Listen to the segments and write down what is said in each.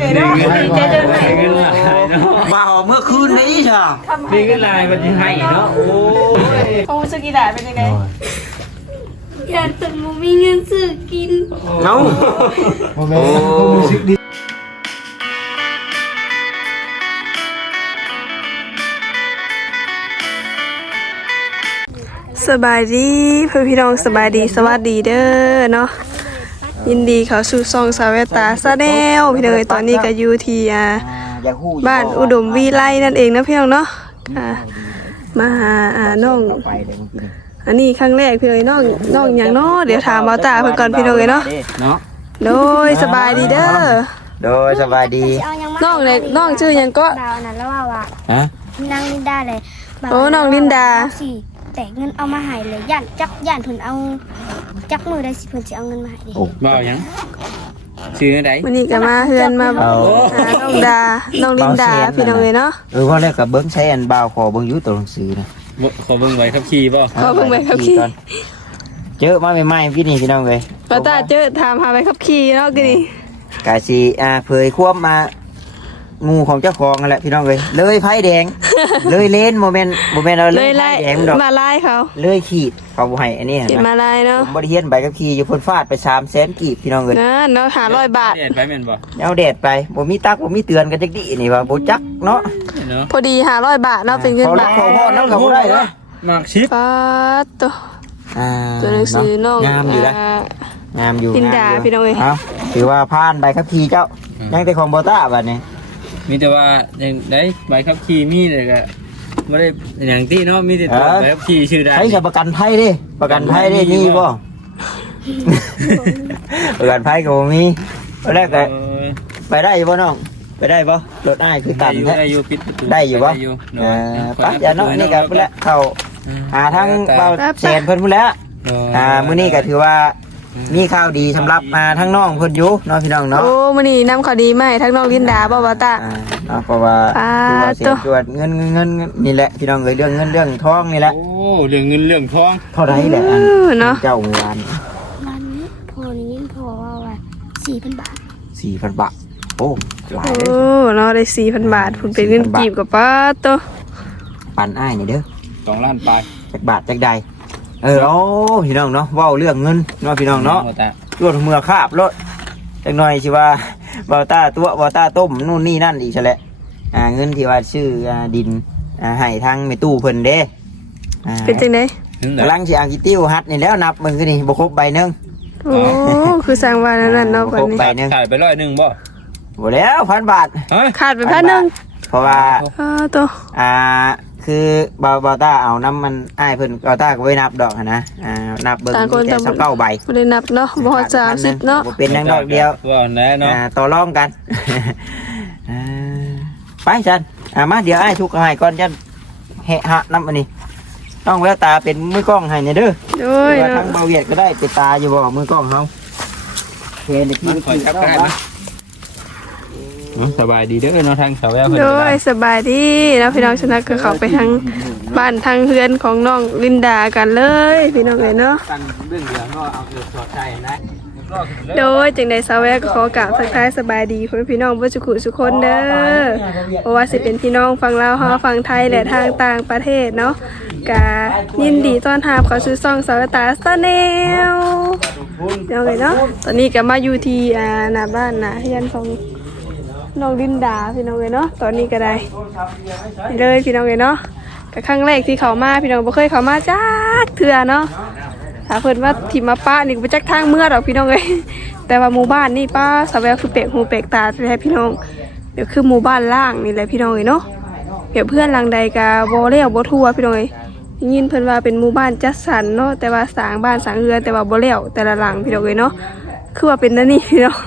เลยเนาะดีใจจนไหนเงินหลายเนาะบ่าวเมื่อคืนนี้ใช่มีเงินหลายมันจะให้เนาะ โอ้ยโอ้สกีดาเป็นยังไงอยากแต่หมูมีเงินซื้อกินเอ้าโอ้แม่ผมรู้สึกดีสบายดีเพื่อนพี่น้องสบายดีสวัสดีเด้อเนาะ ยินดีเขาสู่ซองสาวแววตาซาแนลพี่น้องเอ้ยตอนนี้ก็อยู่ที่อ่าอย่าฮู้บ้านอุดมวิไลนั่นเองนะพี่น้องเนาะอ่ามาหาอ่าน้องไปเลยเมื่อกี้นี่อันนี้ครั้งแรกพี่น้องเอ้ยน้องน้องอย่างเนาะเดี๋ยวถามเบาตาเพิ่นก่อนพี่น้องเอ้ยเนาะเนาะโดยสบายดีเด้อโดยสบายดีเอายังน้องเลยน้องชื่อหยังก็ดาวนั้นแล้วว่าว่าฮะนั่งลินดาเลยโอ้น้องลินดาสิแต่เงินเอามาใหายเลยย่านจักย่านเพิ่นเอา จักมือได้สิเพิ่นสิเอาเงินมาใหายดิบ่าวหยังชื่ออะไรวันนี้ก็มาเฮือนมาหาน้องดา น้องลินดาพี่น้องเอ้ยเนาะเออว่าแล้วกับเบิ้งใช้อันบ่าวขอเบิ้งอยุตัวหนังสือนะบ่ขอเบิ่งไว้ขับขี่บ่ขอเพิ่งไปขับขี่ก่อนเจอมาใหม่ๆพี่นี่พี่น้องเลยเบาตาเจอถามหาไปขับขี่เนาะกินี่กาสีอ่าเผยควบมา หมูของเจ้าของนั่นแหละพี่น้องเลยเลยไพ่แดง เลยเลนโมเมนต์โมเมนต์เราเลเลยยไพ่ไล่แดงดอกมาไล่เขาเลยขีดเขาบ่ให้อันนี้เห็นเก็บไหมมาไล่เนาะผมบริเฮียนใบกับขี่อยู่เพ่นฟาดไปสามแสนกีบพี่น้องเลยนะเนาะหาร้อยบาท เด็ดไปแม่นบ่เอาแดดไปบ่มีตักบ่มีเตือนกันจักดีนี่ว่าบ่จักเนาะเนาะพอดีหาร้อยบาทเนาะเป็นเงินเขาบาทเขาพ่อน้องเขาบ่ได้เนาะมากชิปป้าดตัว อ่าตัวหนังสือน้อง งามอยู่นะอ่างามอยู่ลินดางมยู่พี่น้องเอ้ยาถือว่าผ่านใบขับขี่เจ้ายังแต่ของบ่ต้าบัดนี้ มีแต่ว่าอย่างได้ใบขับขี่มีเลยก็บ่ได้อย่างที่เนาะมีแต่ตัวใบขับขี่ชื่อได้ใช้จะประกันภัยดิประกันภัยดิมีบ่ประกันภัยก็บ่มีตอนแรกเอก็อไปได้อยู่บ่น้องไปได้บ่รถอ้ายคือได้ตันอยู่แท้ได้อยู่ปิดประตูได้อยู่บ่ได้อยู่เออไปอย่าเนาะนี่ก็พุ่นละเข้าหาทางเบาแสนเพิ่นพุ่นแล้วอ่ามื้อนี้ก็ถือว่า มีข่าวดีสำหรับอ่าทั้งน้องเพิ่นอยู่เนาะพี่น้องเนาะโอ้มื้อนี้นำข่าวดีมาให้ทั้งน้องลินดาบ่บ่าวตา อ่าเนาะเพราะว่าอ่า คือว่าเสียตัวจวดเงินเงินเงินเงินนี่แหละพี่น้องเอ้ยเรื่องเงินเรื่องทองนี่แหละโอ้เรื่องเงินเรื่องทองเท่าไรแหละเออันอเนาะเจ้าเมื่อวานวันนี้พอนี้พอว่าว่า4,000บาทสี่พันบาทโอ้หลายโอ้เลยเนาะได้4,000บาทพุ่นเป็นเงินกีบกับป้าดตัวปันอ้ายนี่เด้อ สองล้านปลาย จักบาทจักใด เออโอ้พี่น้องเนาะเว้าเรื่องเงินเนาะพี่น้องเนาะบ่ตรวดเมื่อคาบรถจักหน่อยสิว่าบาต้าตัวบาต้าต้มนู่นนี่นั่นอีกใช่แหละอ่าเงินที่ว่าชื่ออ่าดินอ่าให้ทางแม่ตู้เพิ่นเด้อ่าเป็นจังได๋ถึงไหนกำลังสิอ่างกิติ้วฮัดนี่แล้วนับมึงก็นี่บ่ครบใบหนึงโอ้คือสร้างว่านั่นน่ะเนาะบัดนี้ใบหนึงขายไปร้อยหนึ่งบ่บ่แล้วพันบาทฮะขาดไปพันหนึงเพราะว่าอ้าวตัวอ่า คือบาบาต้าเอาน้ำมันอ้ายเพิ่นบาต้าก็ไว้นับดอกหั้นนะอ่านับเบิ่งมีแต่สักเก้าใบบ่ได้นับเนาะบ่ฮอด30เนาะบ่เป็นนังดอกเดียวว่าแน่เนาะอ่าต่อรองกัน อ่าไปจันอ่ามาเดี๋ยวอ้ายทุกข์ให้ก่อนจันแหะหะน้ำอันนี้ต้องแววตาเป็นมือกล้องให้เนี่ยเด้อโดยว่าเนาะทั้งเบาเวียดก็ได้ติดตาอยู่บ่มือกล้องเฮาเห็นอีกทีมันคอยจับกันนะ สบายดีเด้อเนาะทางสาวแววเพิ่นโดก็ได้ยสบายดีแล้วพี่น้องชนะก็เข้าไปทางบ้านทางเฮือนของน้องลินดากันเลย พี่น้องเอ้ยเนาะ ตั้งเรื่องเดียวก็เอาเกือบสอดใจนะโดยจึงได้สาวแวกขอกล่าวทักทายสบายดีพ่อแม่พี่น้องเบ่สุขุสุคนเด้อเพราะว่าสิเป็นพี่น้องฝั่งลาวเฮาฝั่งไทยและทางต่างประเทศเนาะกะยินดีต้อนรับเข้าสู่ช่องสาวตาสแนลพี่น้องเอ้ยเนาะตอนนี้ก็มาอยู่ที่อ่าหน้าบ้านหน้าเฮือนของ น้องลินดาพี่น้องเอ้ยเนาะตอนนี้ก็ได้เลยพี่น้องเอ้ยเนาะก็ครั้งแรกที่เขามาพี่น้องบ่เคยเขามาจักเทื่อเนาะถ้าเพิ่นว่าทิมมาป้านี่ก็ไปจักทางเมื่อดอกพี่น้องเอ้ยแต่ว่าหมู่บ้านนี่ป้าสาวแววคือเปกหูเปกตาแท้พี่น้องเดี๋ยวคือหมู่บ้านล่างนี่แหละพี่น้องเอ้ยเนาะเดี๋ยวเพื่อนหลังใดกะบ่เลี้ยวบ่ทั่วพี่น้องเอ้ยได้ยินเพิ่นว่าเป็นหมู่บ้านจัดสรรเนาะแต่ว่าสางบ้านสางเรือนแต่ว่าบ่เลี้ยวแต่ละหลังพี่น้องเอ้ยเนาะคือว่าเป็นนั่นนี่พี่น้อง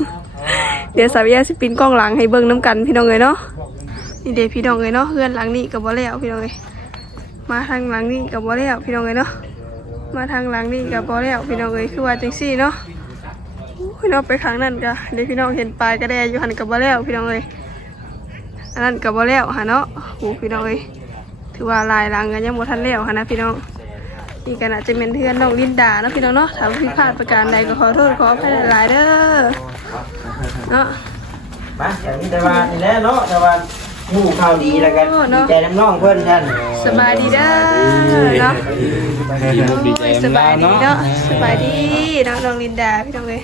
เดี๋ยวสาวแววสิปินกล้องหลังให้เบิ่งน้กันพี่น้องเอ้ยเนาะนี่เด้พี่น้องเอ้ยเนาะเรือนหลังนี้ก็บ่เลี้ยวพี่น้องเอ้ยมาทางหลังนี้ก็บ่เลี้ยวพี่น้องเอ้ยเนาะมาทางหลังนี่กับพอแล้วพี่น้องเอ้ยคือว่าจังซี่เนาะพี่น้องไปครั้งนั้นก็เดี๋ยวพี่น้องเห็นปลายกระแดอยู่หันกับบ่แล้วพี่น้องเอ้ยอันนั้นกับบ่แล้วหะเนาะโอ้พี่น้องเอ้ยถือว่าลายหลังกันยังบ่ทันแล้วหะนะพี่น้องนี่ก็น่าจะเป็นเพื่อนน้องลินดาเนาะพี่น้องเนาะถ้าผิดพลาดประการใดก็ขอโทษขออภัยหลายเด้อ เนาะมาอย่างนี้แต่ว่านี่แหละเนาะแต่ว่าหูข่าวดีแล้วกันดีใจน้ำน้องเพิ่นท่านสบายดีเด้อเนาะดีใจสบายดีเนาะเนาะสบายดีน้องน้องลินดาพี่น้องเลย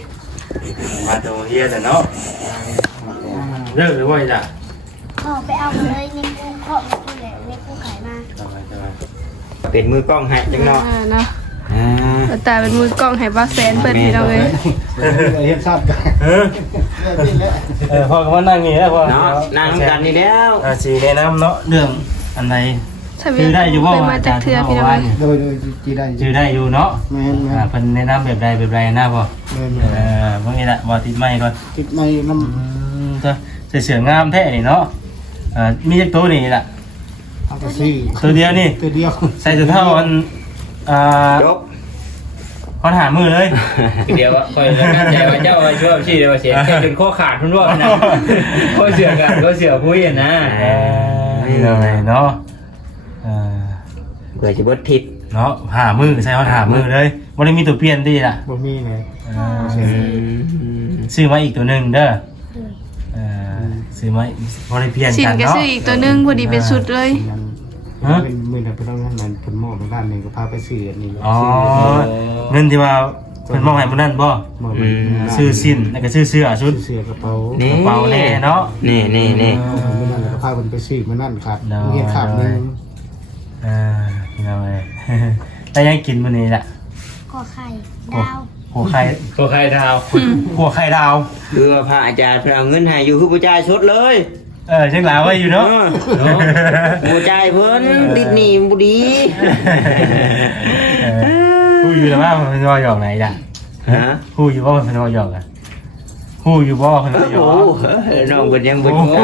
มาตรงเฮียแต่เนาะเลิกหรือว่าจ้ะก็ไปเอามาเลยนี่กูเคาะมากูแหละนี่กูขายมาเป็นมือกล้องให้จังเนาะ อ่าเนาะอ่าตาเป็นมือกล้องให้บ้าแสนเปิดพี่น้องเลยเฮ็ดทราบกันเออเออพ่อก็มานั่งนี่แล้วพ่อเนาะนั่งกันนี่แล้วอ่าสีแนะนำเนาะเรื่องอันใดทะเบีชื่ยนอได้อยู่บ่เคยมาจากเทือพี่น้องเลยโดยโดยจีได้ชื่อได้อยู่เนาะแม่นแม่อ่านเพิ่นแนะนำแบบใดแบบใดนะพ่อแม่นเออพวกนี้แหละบ่ติดไม้ก่อนติดในน้อืมตัวเสืองามแท้นี่เนาะอ่ามีจักตัวนี่ล่ะำเอาไปซี่ตัวเดียวนี่ตัวเดียวใส่ตัวเท่าอัน อ่าจบเขาถามมือเลย เดี๋ยวคอยแล้วกันใจว่าเจ้าว่าช่วยชี้เดี๋ยวเสียแค่จนข้อขาดทุนว่านะข้อเสือกันข้อเสือพุ้ยนะนี่เลยเนาะเอ่อเผื่อจะเบิดทิศเนาะหามือใส่เขาหามือเลยวันนี้มีตัวเปลี่ยนดีล่ะบ่มีเลยเออซื้อมาอีกตัวหนึ่งเด้อเออซื้อมาบริเปลี่ยนสินกันก็เนาะซื้ออีกตัวหนึงพอดีเป็นสุดเลยมัน เป็นมือแต่ไปต้องนั่นมันเป็นหม้อไปบ้านหนึงก็พาไปซื้ออันนี้อ๋อเงินที่ว่าเป็นมองให้มันนั่นบ่หม้อซื้อสิ้นแล้วก็ซื้อเสื้อชุดเสื้อกระเป๋ากระเป๋าแน่เนาะ นี่นี่นี่มือนั่นแล้วก็พาคนไปซื้อมานั่นครับเนาะเงี้ยขาบนึงเออเอาไว้แต่ยังกินมื้อนี้แหละก็ไข่ดาวหัวไข่หัวไข่ดาวหัวไข่ดาว คือว่าพระอาจารย์เพิ่นเอาเงินให้อยู่คือผู้จ่ายสดเลย เออช่างหลาไว้อยู่เนาะเออผู้จ่ายเพิ่นติดหนี้บ่ดีเออผู้อยู่แล้วว่ามันเป็นวอยอกไหนจ้ะฮะผู้อยู่ว่ามันเป็นวอยอกอะผู้อยู่ว่ามันเป็นวอยอโอ้กโหน้องเพิ่นยังบ่โอ้โง่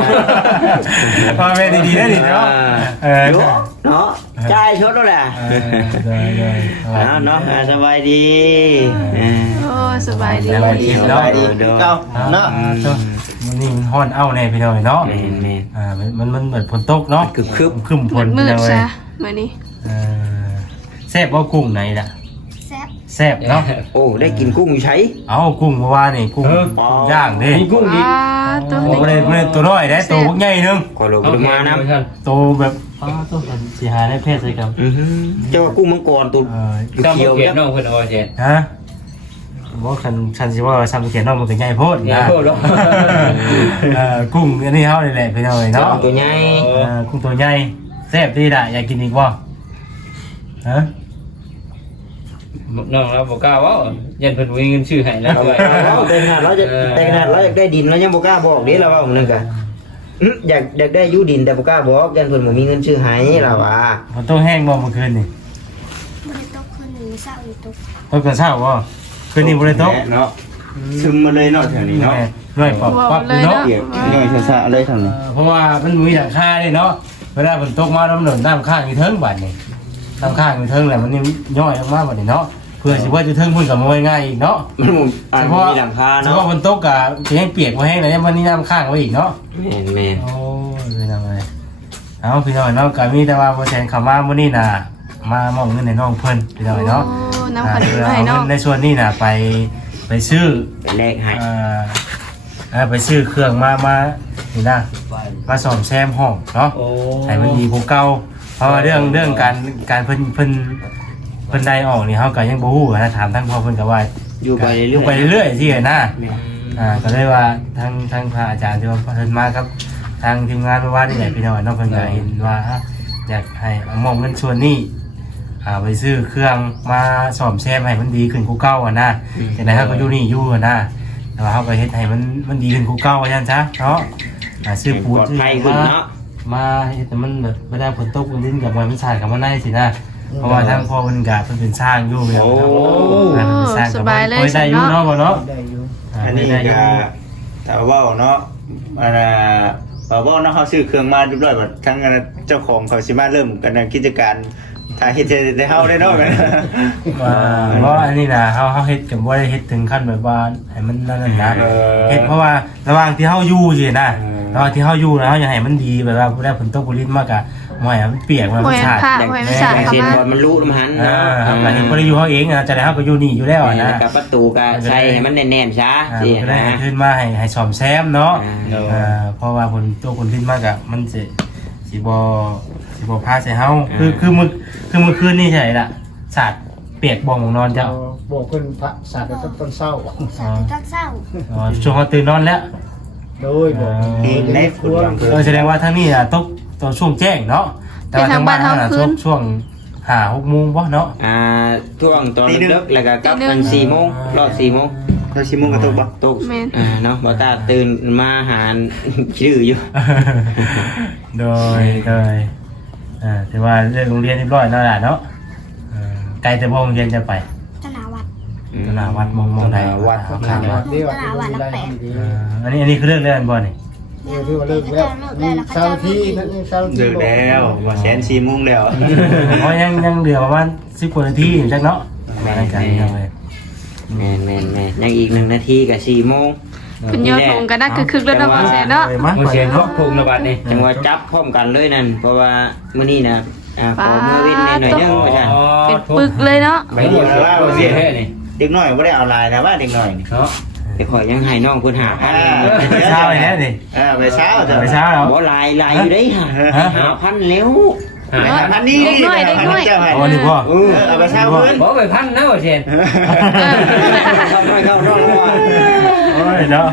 พอเป็นดีๆได้ดิเนาะเออเนาะเนาะจ่ายสดแล้วแหละเออได้ได้เอาเนาะอ่าสบายดีเออโอ้สบายดีสบายดีสบายดีเก้าเนาะ มันนี่มันฮ้อนเอ้าแน่พี่น้อยเนาะแม่นแม่นอ่ามันมันมันเหมือนฝนตกเนาะคึบคึบครึ้มฝมืนดมืดพี่น้อยซะมื้อนี้เออแซ่บว่ากุ้งไหนล่ะแซ่บแซ่บเนาะโอ้ได้กินกุ้งอยู่ใช้ เอากุ้งเมื่อวานนี่กุ้งกุ้งย่างเด้มีกุ้งดิว้าตัวโอ้บ่ได้บ่ได้ตัวน้อยได้ตัวพวกใหญ่นึงขอลงลงมานะตัวแบบอ้าวตัวสิหาได้เพศใส่กัน อือหือเจ้าว่ากุ้งมังกรตัวเอออยู่เขียวเขียเนี่นยน้องเพิ่นเอาเจนฮะ บ่คันคันสิว่าซ้ำเขียนน้องมันก็ใหญ่โพดเนี่ยนะโคตรลงเออกุ้งอันนี้เฮานี่แหละพี่น้อยเนาะตัวใหญ่เออกุ้งตัวใหญ่แซ่บดีล่ะอยากกินอีกบ่ฮะน้องเราบอกกล้าว่ายันเพิ่นมีเงินชื่อให้แล้วเอาด้วยเอาแต่ขนาดเราจะแต่ขนาดเราอยากได้ดินเรายังบ่กล้าบอกเด้เราว่าของนึงกะอื้ออยากอยากได้อยู่ดินแต่บ่กล้าบอกยันเพิ่นบ่มีเงินซื้อให้เราว่ามันต้องแห้งบ่เมื่อคืนนี่บริตกคืนหนึ่งเศร้าอยู่ตกตกกระเช้าบ่ คืนนี้บ่ได้ตกเนาะซึมมาเลยเนาะแถวนี้เนาะหน่อยปอบว่าปั๊บเลยเนาะเนาะเปียกย่อยซะๆเลยทางนี้เออเพราะว่ามันมีหลังคาเลยเนาะเวลาฝนตกมาแล้วมันโดนน้ำข้างอยู่เทิงบัดนี่น้ำข้างอยู่เทิงแหละมันนี่ย่อยออกมาบัดนี่เนาะเพื่อสิว่าจะเทิงพุ่นกับมันไว้ง่ายอีกเนาะมันบ่อันเฉพาะมีหลังคาเฉเนาะพาะฝนตกกะจะให้เปียกมาแห้งแล้วเนี่ยมันนี่น้ำข้างไว้อีกเนาะแม่นแม่นโอ้ยพี่น้องเอ้ยเอาพี่น้องเนาะก็มีแต่ว่าบ่แซนเข้ามามื้อนี้น่ะมามอบเงินให้น้องเพิ่นพี่น้องเนาะโอ้ น้ำขนมเพื่อให้เอาเนาะเงินในส่วนนี้น่ะไปไปซื้อไปแลกให้เอ่อเอ่อไปซื้อเครื่องมามานี่นะมาซ่อมแซมห้องเนาะ โอ้ ให้มันดีกว่าเก่าเพราะว่าเรื่องเรื่องการการเพิ่นเพิ่นเพิ่นได้ออกนี่เฮาก็ยังบ่ฮู้นะถามทั้งพ่อเพิ่นก็ว่าอยู่ไปเรื่อยๆอยู่ไปเรื่อยๆสินะแม่นอ่าก็เลยว่าทั้งทั้งพระอาจารย์ที่ว่าเพิ่นมาครับทางทีมงานว่านี่แหละพี่น้องเนาะเพิ่นก็เห็นว่าอยากให้เอามอบเงินส่วนนี้ อ่าไปซื้อเครื่องมาซ่อมแซมให้มันดีขึ้นกว่าเก่าอะนะจังได๋เฮาก็อยู่นี่อยู่อะนะแต่ว่าเฮาก็เฮ็ดให้มันมันดีขึ้นกว่าเก่าว่าซั่นซะเนาะอ่าซื้อปูปลอดซื้อภัยหยังขึ้นมาเนาะมาเฮ็ดแต่มันแบบเวลาฝนตกมันลิ้นกับมันมันสาดกับมันได้สินะเพราะว่าทางพ่อเพิ่นก็เพิ่นเป็นสร้างอยู่แบบโอ้อ่าเป็นสร้างกับสบายเลยโอ้ได้อยู่เนาะบ่เนาะได้อยู่าอันนี้ได้อยู่ก็ถ้าเว่าเนาะอันน่ะบ่เว้าเนาะเขาซื้อเครื่องมาเรียบร้อยบัดทั้งอันน่ะเจ้าของเขาสิมาเริ่มกันนะกิจการ ถ้าเฮ็ดจะได้เฮาได้เนาะแม่นว่าเพราะอันนี้น่ะเฮาเฮาเฮ็ดก็บ่ได้เฮ็ดถึงขั้นแบบว่าให้มันนั่นน่ะนะเออเฮ็ดเพราะว่าระหว่างที่เฮาอยู่สินะเออระหว่างที่เฮาอยู่นะเฮาอยากให้มันดีแบบว่าบ่ได้ฝนตกบ่ลิ้นมากอะหอยมันเปียกมันหอยชาดผ้าอย่างหอยมันสาดอย่างเข้าเช่นมาว่ามันรู้น้ำหันอ่าเนาะครับอันนี้บ่ได้อยู่เฮาเองนะจะได้เฮาก็อยู่นี่อยู่แล้วอะนะแล้วกับประตูก็ใส่ให้มันแน่นๆซะอ่าสิก็ได้นะขึ้นมาให้ให้ซ่อมแซมเนาะอ่าอ่าเพราะว่าคนตัวคนขึ้นมากอะมันสิ สิบ่สิบ่พาใส่เฮาคือคือมื้อคือมื้อคืนนี่ใช่ล่ะสาดเปียกบ่ของนอนเจ้าบอกเพิ่นพระสาดกันต้นเศร้า สาธุทักเศร้าอ๋อช่วงเขาตื่นนอนแล้วโดยบอกเองได้ครัวเออแสดงว่าทั้งนี้อะตกตอนช่วงแจ้งเนาะแต่ว่าทางบ้านเขาน่ะช่วงช่วงห้าหกโมงบ่เนาะอ่าช่วงตอนดึกๆแล้วก็กลับมัน4โมงรอบ4โมง เราชิมมุงกระตุกบ่ ตกอ่าเนาะบ่ตาตื่นมาหาชื่ออยู่ โดยโดยอ่าถือว่าเรื่องโรงเรียนเรียบร้อยแล้วล่ะเนาะอ่าไกลแต่บ่โรงเรียนจะไปตนาวัด ตลาดวัดมองมองใดวัด ข้างวัดเดี๋ยวได้ดีอ่าอันนี้อันนี้คือเรื่องเรื่องบ่นี่เดี๋ยวที่ว่าเลิกแล้วเช้าที่นั่นเช้าที่เลิกแล้วว่าแสนสี่โมงแล้ว เพราะยังยังเหลือประมาณ10กว่านาทีอยู่จักเนาะมาในการนี้เลย แม่นแม่นแม่นยังอีกหนึ่งนาทีกับสี่โมงเป็นยอดทงกันนักคึกๆแล้วเนาะบ่แซ่เนาะ มาโมเสียงเนาะพุงระบาดนี่จังหวะจับพร้อมกันเลยนั่น เพราะว่ามื้อนี้นะอ่าขอมือเว้นหน่อยนึงว่าซั่นเป็นปึกเลยเนาะไปหมดแล้วเสียแค่นี่เด็กน้อยไม่ได้เอาลายนะว่าเด็กน้อยนี่เนาะแต่ขอยยังให้น้องเพิ่นหาพันไปเช้าไอ้เนี่ยดิอ่าไปเช้าจ้ะไปเช้าแล้วบ่หลายหลายอยู่เด้ฮะฮะหาพันแล้วหาย อันนี้เด็กน้อยเด็กน้อยเจ้าให้อ๋อนี่พ่อเออเอาไปเช้าเพื่อนบอกไปพันนะว่าเสียนเข้าไปเข้ารอบแล้วว่าโอ้ยเนาะ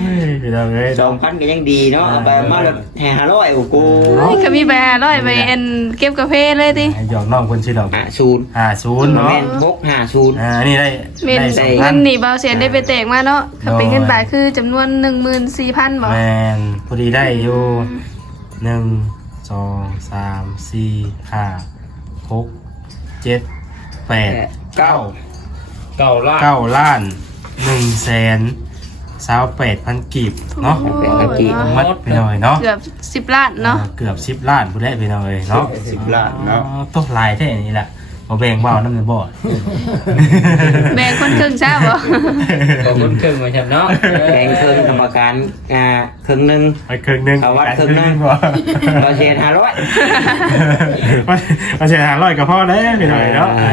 เฮ้ยพี่น้องเอ้ยสองพันก็ยังดีเนาะเอาไปมาแล้วแห่500โอ้โหเฮ้ยก็มีใบห้าร้อยใบอันเก็บกาแฟเลยติให้หยอกน้องคนชื่อดอกอะศูนย์ห้าศูนย์เนาะแม่นพกห้าศูนย์อ่าอันนี้ได้เม็นได้สองพัเงินนนี่เบาเสียนได้ไปแตกมาเนาะถ้าเป็นเงินบาทคือจำนวน14,000บ่แมนพอดีได้อยู่หนึ่งส องสามสี่ห้าหกเจ็ดแปดเก้าเก่าล่าเก้าล้านหนึ่งแสนสาวแปดพันกีบเนาะเป็นกะทิมัดไปหน่อยเนาะเกือบ10ล้านเนาะอ่าเกือบสิบล้านพูดได้ไปหน่อยเนาะสิบล้านเนาะอ๋อต้องลายแท่นี้แหละ มาแบ่งเบาน้ำในบ่อแบ่งคนครึ่งใช่บ่ก็คนครึ่งมาใช่เนาะแบ่งครึ่งกรรมการอ่าครึ่งหนึงไปครึ่งหนึงเอาวัดครึ่งหนึ่งบ่เราเสีย500มาเสียหาร้อยกับพ่อเลยพี่น้อยเนาะอ่า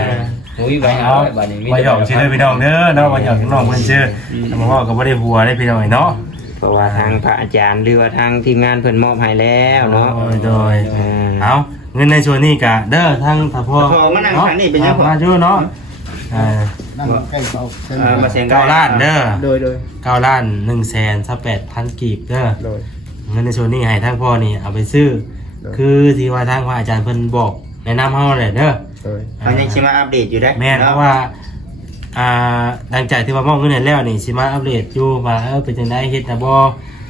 อุ้ยใบหาเอาร้อยบาทนี่มีไปหยอกชื่อเลยพี่น้องเด้อเนาะไปหยอกน้องเพิ่นชื่อแต่มาว่าก็บ่ได้หัวได้พี่น้อยเนาะเพราะว่าทางพระอาจารย์หรือว่าทางทีมงานเพิ่นมอบให้แล้วเนาะโดยโดยอ่าเอาเงินในส่วนนี้กะเด้อทั้งถ้าพ่อพอมานั่งทางนี้เป็นยังมาอยู่เนาะอ่านั่งใกล้เสาเออมาเสียงเก้าล้านเด้อโดยโดยเก้าล้านหนึ่งแสนสักแปดพันกีบเด้อโดย เงินในส่วนนี้ให้ทั้งพ่อนี่เอาไปซื้อเด้อ คือที่ว่าทางพระอาจารย์เพิ่นบอกแนะนำเฮาแหละเด้อ โดย เขายังชิมาอัปเดตอยู่ได้แม่นเพราะว่า อ่าหลังจากที่ว่ามอบเงินให้แล้วนี่สิมาอัปเดตอยู่ว่าเออเป็นจังไดเฮ็ดนะบ่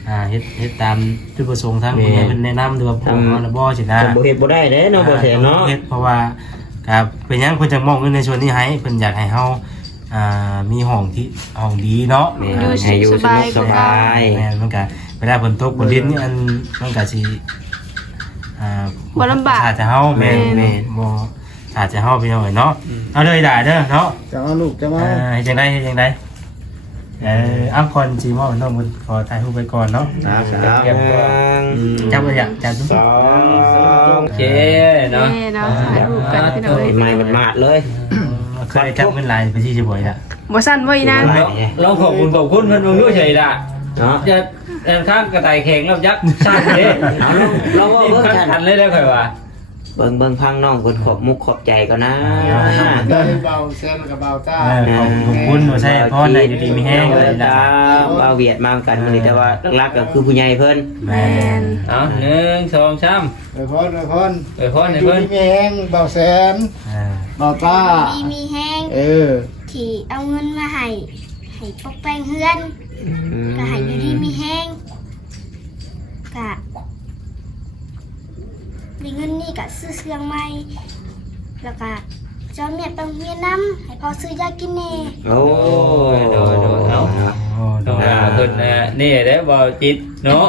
อ่าเฮ็ดเฮ็ดตามจุดประสงค์ทางผู้ใหญ่เพิ่นแนะนำหรือว่าพ่อเฮานะบ่สินะจะบ่เฮ็ดบ่ได้เด้เนาะบ่แสนเนาะเฮ็ดเพราะว่าครับเป็นหยังเพิ่นจะมอบเงินในส่วนนี้ให้เพิ่นอยากให้เฮาอ่ามีห้องที่ห้องดีเนาะแม่นให้อยู่สนุกสบายแม่นมันก็เวลาฝนตกฝนดินนี่อันมันก็สิอ่าบ่ลำบาก ถ้าจะเฮาแม่นแม่แม่นนบ่ถ้าจะเฮาพี่น้องเนาะเอาเลยได้เด้อเนาะจะเอาลูกจะมาอ่าให้จังได๋ให้จังได๋ เอออ้ำก่อนสิมอบน้องเพิ่นขอถ่ายรูปไปก่อนเนาะสามสามหนึ่งจับบ่อยากจับดูสองโอเคเนาะแม่เนาะถ่ายรูปกันพี่น้องเอ้ยใหม่มันมาดเลยเคยจับเงินหลายไปที่สิบ่อยล่ะบ่สั่นบ่อีนางลองขอบคุณขอบคุณเพิ่นมึงด้วยเฉยละเนาะจะเดินข้างกระต่ายแข็งแล้วยักษ์สร้างเด้เอาเราว่านี่เบิ่งขั้นฉันทันเลยแล้วค่อยว่า เบิ่งเบิ่งพังน้องเพิ่นขอบมุกขอบใจก่อนนะได้เบาเซนกับเบาต้าขอบคุณบ่ใช่พราะได้อยู่ดีมีแฮงเลยล่ะบ่าเวียดมากันมื้อนี้แต่ว่าหลักๆก็คือผู้ใหญ่เพิ่นแม่นเอาหนึ่งสองสามโดยพรโดยพรไปพ่อในอยู่เพิ่นที่แมงเบาแสนเบาต้าดีมีแห้งเออที่เอาเงินมาให้ให้ปกแป้งเฮือนก็ให้อยู่ดีมีแห้งกะ มีเงินนี่กะซื้อเครื่องใหม่แล้วก็เจ้าเมียไปโรงเมียน้ำให้พอซื้อยากินเน่โอ้โดยโดยเอาโอ้โดต้องนหาเพิ่นนะนี่เด้บ่จิตเนาะ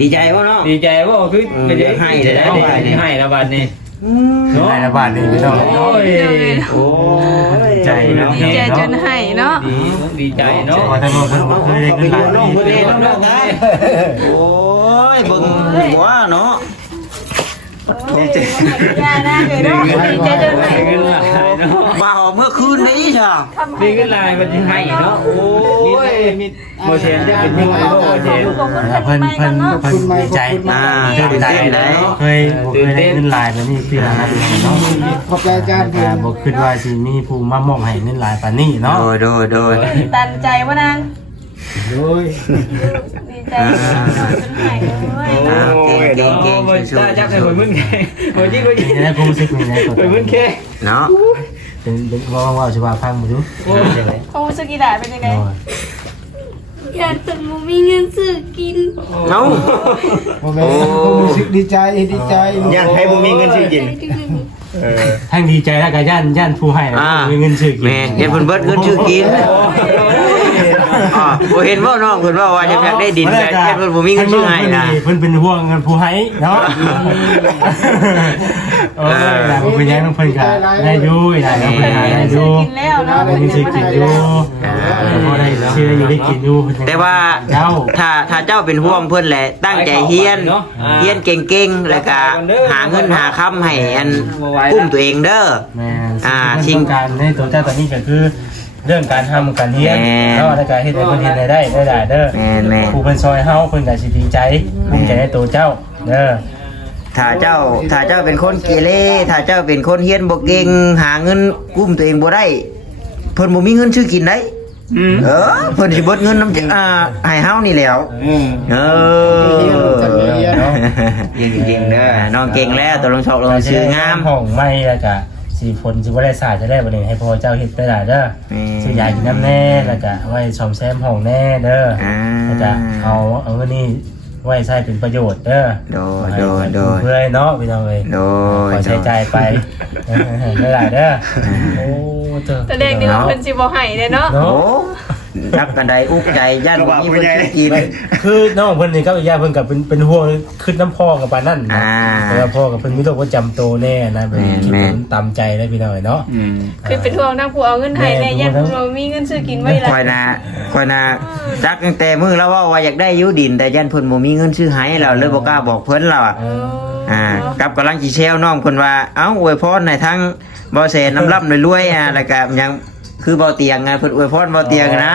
ดีใจบ่เนาะ ดีใจว่าคือเออไม่ได้ให้ให้ได้ได้ได้ ได้ให้ละบัดนี้น้อยละบาทนี่พี่น้องโอ้ย โอ้ยใจเนาะดีใจจนให้เนาะ ดีดีใจเนาะ ขอทางโน้นเพิ่นบ่เคยได้ไปเงินหดูลายน้องเพิ่นเองน้องได้โอ้ยเบิ่งหัวเนาะ ดีใจยานะเดี๋ยวน้องดีใจจนไหนมีเงินหลายเนาะบ่าวเมื่อคืนนี้จ้ะมีเงินหลายมันสิให้เนาะ โอ้ยโมเชนจะเป็นยังไงโมเชนเพิ่นเพิ่นเพิ่นดีใจอ่าตื่นตื่นใจเต้นเลเลยยเคยบ่เคยได้เงินหลายแบบนี้ปีละนะเนาะขอบใจอาจารย์อ่าบ่คิดว่าสิมีผู้มามอบให้เงินหลายปานนี้เนาะโดยโดยโดยตันใจว่านาง โดยดีใจจนไหนเลยอ่าเก่งเก่งเก่งโอ้ยสู้จับให้คนมึงแค่คนจริงคนจริงนี่นะผมรู้สึกนี่นะคนมึงแค่ๆเนาะเป็นเป็นว่าว่าสิว่าพังบ่ดูจังได๋คงสกีดาเป็นยังไงโอ้ยอยากเป็นมูมีเงินซื้อกินเอ้าโมเมนต์ผมรู้สึกดีใจดีใจอยากให้ผมมีเงินซื้อกินเออทั้งดีใจแล้วก็ย่านย่านผู้ให้นะอ่ามีเงินซื้อกินแม่เฮ็ดเพิ่นเบิดเงินชื่อกินอ๋อ บ่เห็นบ่น้องเพิ่นว่าว่าอยากได้ดินก็เฮ็ดเพิ่นบ่มีเงินชื่อให้นะเพิ่นเป็นห่วงเงินผู้ให้เนาะโอ้ยหลังเป็นยังต้องเพิ่นก็ได้อยู่ได้เนาะเพิ่นก็ได้อยู่กินแล้วเนาะได้เงินซื้อกินอยู่พอได้ชื่ออยู่ได้กินอยู่แต่ว่าเจ้าถ้าถ้าเจ้าเป็นห่วงเพิ่นแหละตั้งใจเฮียนเฮียนเก่งๆแล้วก็หาเงินหาค้ำให้อันกุ้มตัวเองเด้อแม่อ่าสิ่งที่ต้องการในตัวเจ้าตอนนี้ก็คือ เรื่องการทำการเฮียนแม่เนาะแล้วก็เฮ็ดให้เพิ่นเฮ็ดได้ได้ได้ได้เด้อแม่นแม่น ผู้เพิ่นซอยเฮาเพิ่นก็สิดีใจภูมิใจในตัวเจ้าเด้อ ถ้าเจ้าถ้าเจ้าเป็นคนเกเรถ้าเจ้าเป็นคนเฮียนบ่เก่งหาเงินกุ้มตัวเองบ่ได้เพิ่นบ่มีเงินซื้อกินได้เออเพิ่นสิเบิดเงินนำอ่าให้เฮานี่แหล้ว อืม เออเก่งๆเด้อ น้องเก่งแล้วตัวลงชอกลงชื่องาม ห้องไม่แล้วก็ สีฝนสิบ่ได้สาดจะได้บ่ได้ให้พ่อเจ้าเฮ็ดได้หลายเด้อแม่ซื้อยากินน้ำแน่แล้วก็ไว้ซ่อมแซมห้องแน่เด้ออ่าแล้วก็เอาเอาเงินนี้ไว้ใช้เป็นประโยชน์เด้อโดยโดยโดยเพื่อเนาะพี่น้องเอ้ยโดยขอใช้จ่ายไปได้หลายเด้อโอ้เจ้า แต่เด็กนี่ว่าเพิ่นสิบ่ให้เด้เนาะ โอ้ เนาะนักกันใดอุกใจย่านบ่มีเพิ่นซื้อกิน คือน้องเพิ่นนี่ก็ย่าเพิ่นกับเป็นเป็นห่วงขึ้นน้ำพ่อกับปานนั่นนะอ่าแต่ว่าพ่อกับเพิ่นมีโรคประจำตัวแน่นะเป็นแม่นคิดแม่ว่านมันตามใจได้พี่น้อยเนาะ อืมคือเป็นห่วงนางผู้เอาเงินให้แน่ยันผู้เรามีเงินซื้อกินไว้ล่ะคอยนาคอยนาจักตั้งแต่มื้อแล้วว่าว่าอยากได้อยูดิน แต่ยันเพิ่นบ่มีเงินซื้อให้แล้วเลยบ่กล้าบอกเพิ่นแล้วอะ เอออ่ากับกำลังสิแซวน้องเพิ่นว่า เอ้าอวยพรให้ทั้งบ่แสนน้ำร่ำรวยๆอ่าแล้วก็ยัง คือบ่เตียงไงเพิ่นอวยพรบ่เตียงนะ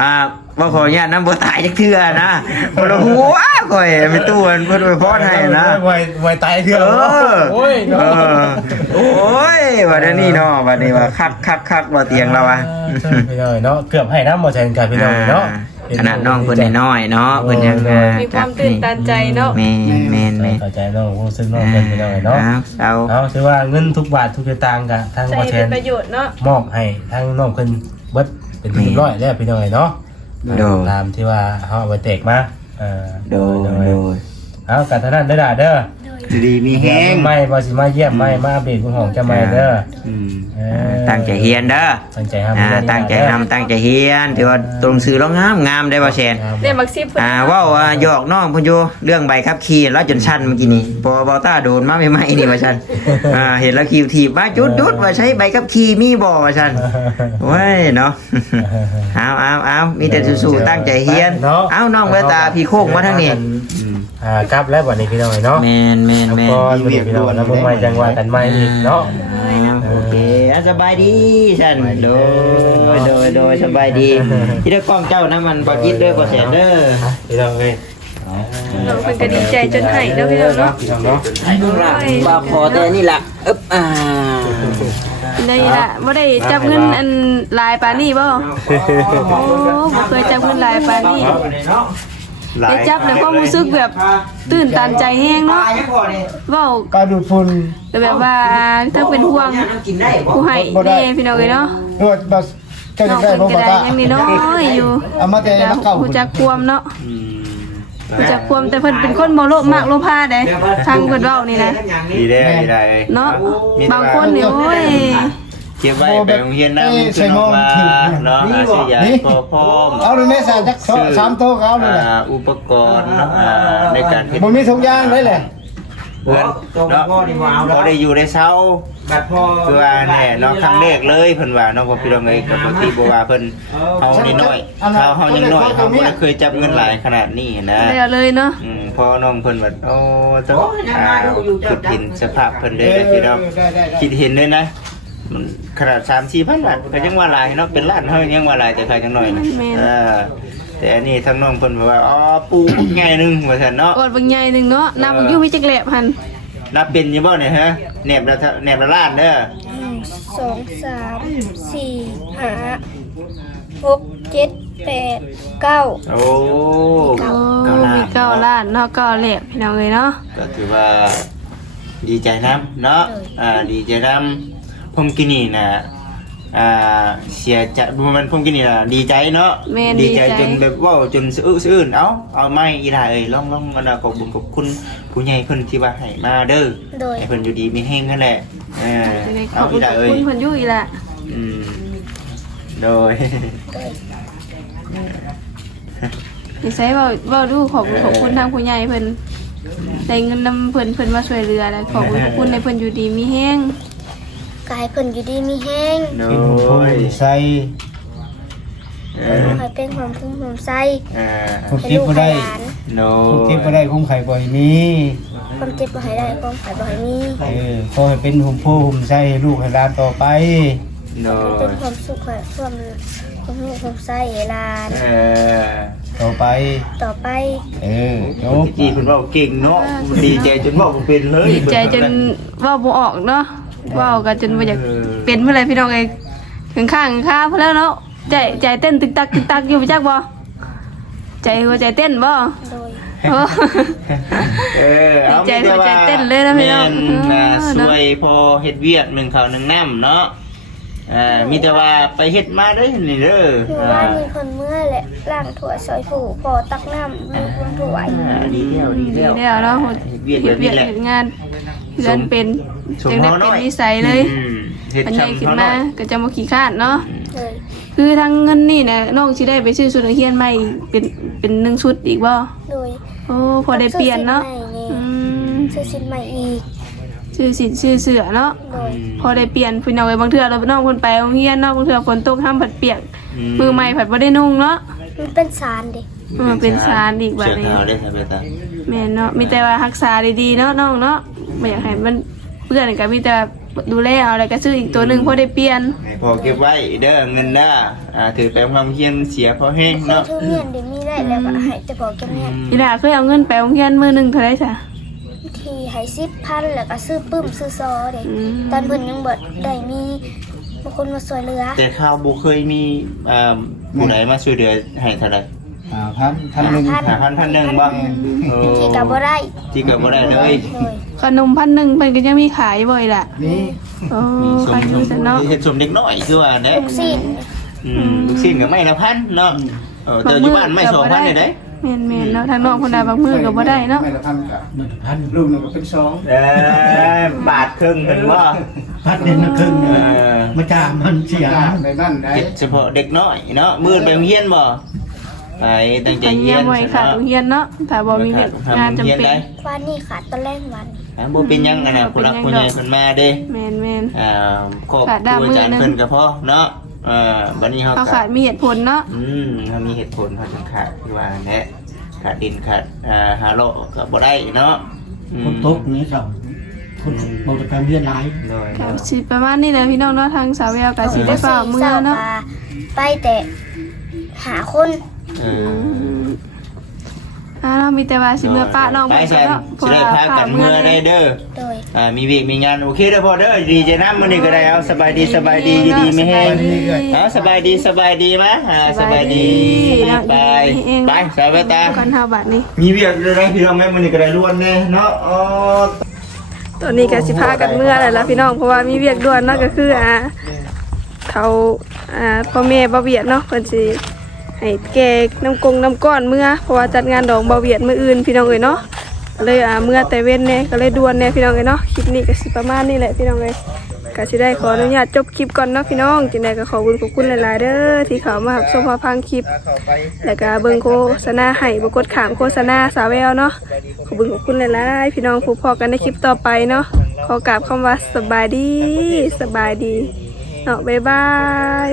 อ่าบ่ขออนุญาตนำบ่ตายจักเทื่อนะบ่ละหัวข่อยไปตู้เพิ่นเพิ่นอวยพรให้นะ ไวไวตายเถื่อเออโอ้ยเออโอ้ยว่าเดี๋ยวนี้เนาะว่านี้ว่าคักคักคักบ่เตียงแล้วอะใช่พี่น้อยเนาะเกือบให้น้ำบ่แทนกันพี่น้อยเนาะ ขนาดน้องเพิ่นน้อยๆเนาะเพิ่นยังมีความตื่นตันใจเนาะแม่นแม่นแม่นเข้าใจน้องรู้สึกน้องเป็นพี่น้อยเนาะเอาเอาถือว่าเงินทุกบาททุกสตางค์กะทางใช้บ่แทเป็นนประโยชน์เนาะมอบให้ทางน้องเพิ่นเบิดเป็นที่เรียบร้อยแล้วพี่น้อยเนาะโดยตามที่ว่าเฮาเอาไปแตกมาเออโดยโดย เอากะเท่านั้นเด้อด่าเด้อ ดีมีแห้งไม่บ่สิมาเยี่ยมไม่มาอัปเดตคุณของจะมาเด้ออืมเออตั้งใจเฮียนเด้อตั้งใจทำอ่าตั้งใจทำตั้งใจเฮียนถือว่าตรงสื่อแล้วงามงามได้บ่แซนเรียนมักซิบเพิ่นอ่าเว่าว่าหยอกน้องเพุ่นอยู่เรื่องใบขับขี่แล้วจนชันเมื่อกี้นี้พอเบาต้าโดนมาใหม่ๆนี่ว่าชันอ่าเห็นแล้วคิวทีบมาจุดจุดว่าใช้ใบขับขี่มีบ่ว่าชันโอ้ยเนาะเอาเอาเอามีแต่สู้ๆตั้งใจเฮียนเอาน้องเวตาพี่โค้งมาทางนี้ อ่ากลับแล้วบัดนี้พี่น้อยเนาะแมนแมนแล้วแมก็นมีพี่น้อยแล้วบ่มาจังว่ากันใหม่อีกเนาะ โอเคอะสบายดีฉันโดยโดยโดยสบายดี ที่ได้กล้องเจ้านะมันบอจิตเด้อบ่แสนเด้อพี่น้องเอ้ยน้องเพิ่นก็ดีใจจนให้เนาะพี่น้องเนาะพี่น้องเนาะบ่าวขอแต่นี่ล่ะอึ๊บอ่าได้ละบ่ได้จับเงินอันลายปานนี้บ่โอ้บ่เคยจับเงินลายปานนี้ หลาได้ยจับแล้วความรู้สึกแบบตื่นตันใจแฮงเนาะเว้าการดูดฝุ่นก็แบบว่าถ้าเป็นห่วงกินได้บ่ผู้ให้แน่พี่น้องเอ้ยเนาะนวดบัสเจ้าน้จะองได้เพิ่นบ่ก็บ่ได้ตายังน้อยๆอยู่เอามาแต่นักเก่าผู้จักความเนาะอืมผู้จักความแต่เพิ่นเป็นคนบ่โลภมากโลภาเด้ทางเพิ่นเว้านี่นะดีได้ดีได้เนาะบางคนนี่โอ้ย เก็บไว้ไปโรงเรียนนะมีขึ้นออกมาเนาะหาซื้อยาพอพร้อมเอาเลยแม่สารจักสามโต๊ะเอาเลยแหละอ่าอุปกรณ์เนาะอ่าในการเฮ็ดบ่มีทุกอย่างเลยแหละเพื่อนเนาะพอได้อยู่ได้เช้าบัดพอคือว่าแน่เนาะครั้งแรกเลยเพิ่นว่าเนาะบ่พี่น้องเอ้ยกับปกติบ่ว่าเพิ่นเฮานี่น้อยเฮาเฮายังน้อยเฮาบ่ได้เคยจับเงินหลายขนาดนี้นะได้เอาเลยเนาะอืมพอพอน้องเพิ่นว่าโอ้เจ้าอ่าคิดเห็นสภาพเพิ่นเลยนะพี่น้องคิดเห็นเลยนะ มันขนาด3 4พันบาทก็ยังว่าหลายเนาะเป็นล้านเฮายังว่าหลายแต่ขายจังหน่อยนะแม่น เออแต่อันนี้ทั้งน้องเพิ่นบอกว่าอ๋อปูง่ายหนึงว่าซั่นเนาะกดบางใหญ่หนึงเนาะน้ำมันอยู่มีจักแหลบหันนับเป็นอยู่บ่เนี่ยฮะแหนบละเท่าแหนบละล้านเด้อหนึ่งสองสามสี่ห้าหกเจ็ดแปดเก้าโอ้โอ้เก้าล้านมีเก้าล้านเนาะเก้าแหลบพี่น้องเอ้ยเนาะก็ถือว่าดีใจน้ำเนาะอ่าดีใจน้ำ ผมกินนี่นะอ่าเสียใจมันผมกินนี่นะดีใจเนาะแม่นดีดีใจใจ จนแบบเว่าจนสะอึกสะอื้นเอ้าเอาไม่อีหล่าเอ้ยลองลองกันนะขอบคุญขอบคุณผู้ใหญ่เพิ่นที่ว่าให้มาเด้อโดย ให้เพิ่นอยู่ดีมีแห้งนั่นแหละเออจะได้ขเอาอบคุอีณหขล่าอบเอ้ยคุณเพิ่นอยู่อีกล่ะอืมโดยนี่ใช้เว้าเว้าดูขอบคุณขอบคุณทางผู้ใหญ่เพิ่นได้เงินนำเพิ่นเพิ่นมาช่วยเหลือแล้วขอบคุณขอบคุณในเพิ่นอยู่ดีมีแฮง กายเพิ่นอยู่ดีมีแห้งโดเป็นผมยใส่เออคอยเป็นความพุ่มผมไส้เออผมให้เก็บลูกบ่ให้ได้หลานโดผมเก็บบ่ยได้คุ้มไข่บ่อยมีความเจ็บบ่ให้ได้ความขายบ่ให้มีเออขอให้เป็นหุ่มโพหุ่มใส่ให้ลูกให้หลานต่อไปโดเป็นยความสุขให้ความความลูกความไส้ให้หลาน เออต่อไป ต่อไปเออจบ จีคุณบอกเก่งเนาะดีใจจนบอกบ่เป็นเลยดีใจจนเว้าบ่ออกเนาะเว้ากันจนบ่อยากเป็นเมื่อไหร่พี่น้องเอ้ยข้างข้างข้าเพิ่นแล้วเนาะใจใจเต้นตึกตักตึกตักอยู่ไปจักบ่ใจหัวใจเต้นบ่โดยโอ้เออเอาดีใจหัวใจเต้นเลยนะพี่น้องแม่เออช่เนาะวยพอเฮ็ดเวียดหนึ่งข้าวหนึ่งน้ำเนาะอ่ามีแต่ว่าไปเฮ็ดมาได้อนี่เด้อคืออ่าว่ามีคนเมื่อแหละล้างถ้วยซอยถูพอตักน้ำลูกบนถ้วยอ่าดีแล้วดีดีแล้วแล้วเนาะเฮ็ดเวียดเฮ็แบดบเวีนี้ยดแหละเฮ็ดงาน เรือนเป็นสมจังได้เฮาเป็น้นอยนิสัยเลยอืมเฮ็ดปัญญาชำขึ้นเฮาน้มาอยก็จะบ่ขี้คร้านเนาะ เลยคือทั้งเงินนี่นะน้องสิได้ไปซื้อชุดนักเรียนใหม่เป็นเป็นหนึ่งชุดอีกบ่โดยโอ้พอได้เปลี่ยนเนาะอืมซื้อสินใหม่อีกชื่อสินชื่อเสือเนาะ โดยพอได้เปลี่ยนพี่น้องเอ้ยบางเทื่อเราน้องเพิ่นไปโรงเรียนเนาะบางเทื่อฝนตกห้ามผัดเปียกมือใหม่ผัดบ่ได้นุ่งเนาะ มันเป็นสารดิเออเป็นสารอีกแบบนี้ เสื้อขาวได้ใช่ไหมตาแม่นเนาะมีแต่ว่ารักษาดีๆเนาะน้องเนาะ ไม่อยากให้มันเปื้อนก็มีแต่ดูแลเอาแล้วก็ซื้ออีกตัวหนึงพอได้เปลี่ยนให้พอเก็บไว้เด้อเงินเด้ออ่าถือไปความเฮียนเสียพอแห้งคนเนาะทุเรียนเดี๋ยวมีได้แล้วก็ให้จะบอกแกแม่อีหล่าเคยเอาเงินไปโรงเรียนมื้อหนึงเท่าไหร่จ้ะทีให้สิบพันแล้วก็ซื้อปึ้มซื้อซอเด็กอืมตอนเพิ่นยังบ่ได้มีบางคนมาสวยเหลือแต่ข้าวบุเคยมีอ่าผู้ใดมาช่วยเหลือให้เท่าไหร่ อ่าพันพันหนึ่งห้าพันพันหนึ่งบ้างโอ้ทีก็บ่ได้ที่เกิดบ่ได้เลยโดยขนมพันหนึ่งเพิ่นก็ยังมีขายบ่อยล่ะนี่โอ้มีสขามยอยู่ซั่นเนาะเฮ็ดสมเด็กน้อยคือว่าเด้ลูกศิษย์อืมลูกชิ้นก็ไม่ละพันเนาะเออแต่อยู่บ้านไม่สองพันเลยเด้แม่นๆเนาะทางน้องคนใดบางมื้อก็บ่ได้เนาะไม่ละพันกับหนึ่งพันลูกหนึ่งก็เป็นสองเออบาทครึ่งเห็นว่าพัดเด่นนะครึ่งเออมาจ่ามันเสียในนั่นได้เฮ็ดเฉพาะเด็กน้อยเนาะมื้อไปโรงเรียนบ่ ไปตั้งใจไปเรีเยี่ยยนมไว้ค่ะโรงเรียนเนาะถ้าบ่มีเรื่องงานจำเป็นได้วันนี้ขาดตะแรงวันอ่าบ่เป็นหยังกันนะผู้รักผู้ใหญ่เพิ่นมาเด้แม่นอ่าครอบขาดคดาวรัวมื้อจานหนึ่ง เพิ่นก็พอเนาะเอ่อบัดนี้เฮาๆเขาก็ ขาดมีเหตุผลเนาะ อืมเฮามีเหตุผลเขาถึงขาดที่ว่าแหละขาดดินขาดอ่าหาโลก็บ่ได้เนาะอืมคนตกนี่สองคนบอกจะการเรียนหลายโดยก็สิประมาณนี้แหละพี่น้องเนาะทางสาวแววก็สิได้ฝากมื้อเนาะ ไปแต่หาคน เอออ่าเรามีแต่ว่าสิเมื่อป้าน้องไปไปใช่เนาะสิได้พากันเมื่อได้เด้อโดยอ่ามีวีกมีงานโอเคเด้อพ่อเด้อดีใจน้ำมื้อนี้ก็ได้เอาสบายดีสบายดีอยู่ดีไม่แห้งเอาสบายดีสบายดีมะอ่าสบายดีไปไปสาวตาก่อนเฮาบัดนี้มีเวียกอะไรพี่น้องแม่มื้อนี้ก็ได้ล้วนแน่เนาะอ๋อตอนนี้ก็สิพากันเมื่อแล้วล่ะพี่น้องเพราะว่ามีเวียกด่วนเนาะก็คืออ่าเขาอ่าพ่อแม่บ่เวียดเนาะเพิ่นสิ ให้แกน้ำกงน้ำก้อนเมื่อเพราะว่าจัดงานดอกบ่เวียดมื้ออื่นพี่น้องเอ้ยเนาะก็เลยอ่าเมื่อแต่เว้นแน่ก็เลยดวนแน่พี่น้องเอ้ยเนาะคลิปนี้ก็สิประมาณนี้แหละพี่น้องเอ้ยก็สิได้ขออนุญาตจบคลิปก่อนเนาะพี่น้องจังได๋ก็ขอบคุณขอบคุณหลายๆเด้อที่เขามารับชมมาฟังคลิป แล้วก็เบิ่งโฆษณาให้บกดขามโฆษณาสาวแววเนาะขอบคุณขอบคุณหลายๆพี่น้องผู้พอกันในคลิปต่อไปเนาะขอกราบคำว่าสบายดีสบายดีเนาะบ๊ายบาย